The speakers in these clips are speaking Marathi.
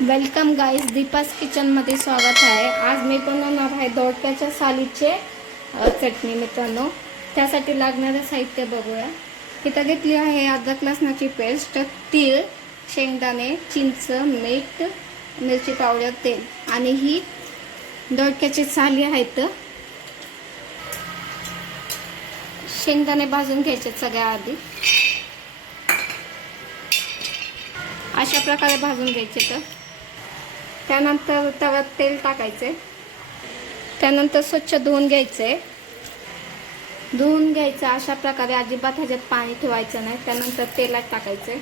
वेलकम गाईज, दीपास किचनमध्ये स्वागत आहे। आज मी बनवणार आहे दोडक्याच्या सालीचे चटणी मित्रांनो। त्यासाठी लागणारे साहित्य बघूया। इथं घेतली आहे अद्रक लसणाची पेस्ट, तीळ, शेंगदाणे, चिंच, मीठ, मिरची पावडर, तेल आणि ही दोडक्याची साली आहेत। शेंगदाणे भाजून घ्यायचे सगळ्या आधी, अशा प्रकारे भाजून घ्यायचे। त्यानंतर तव्यात तेल टाकायचे। त्यानंतर स्वच्छ धुवून घ्यायचे। अशा प्रकारे अजिबात ह्याच्यात पाणी ठेवायचं नाही। त्यानंतर तेलात टाकायचे।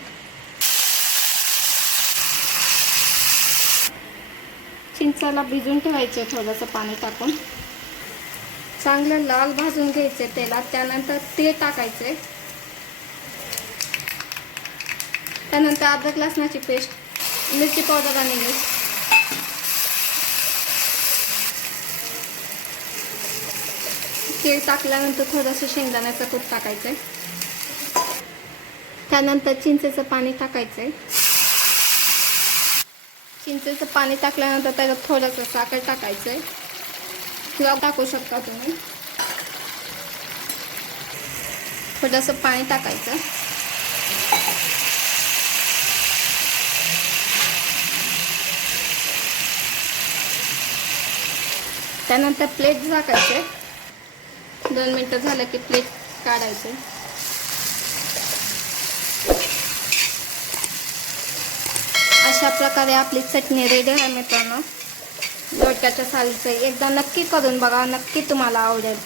चिंचाला भिजून ठेवायचे थोडंसं पाणी टाकून। चांगलं लाल भाजून घ्यायचे तेलात। त्यानंतर तीळ टाकायचे। त्यानंतर अद्रक लसणाची पेस्ट, मिरची पावडर आणि मीठ, तीळ टाकल्यानंतर थोडंसं शेंगदाण्याचं कूट टाकायचं। त्यानंतर चिंचेचं पाणी टाकायचं। चिंचेचं पाणी टाकल्यानंतर त्याच्यात थोडंसं साखर टाकायचं किंवा टाकू शकता तुम्ही। थोडंसं पाणी टाकायचं। त्यानंतर प्लेट झाकायचे। 2 मिनिटं झालं की प्लेट काढायचे। अशा प्रकारे आपली चटणी रेडी आहे मित्रांनो। दोडक्याच्या सालीचं एकदा नक्की करून बघा, नक्की तुम्हाला आवडेल।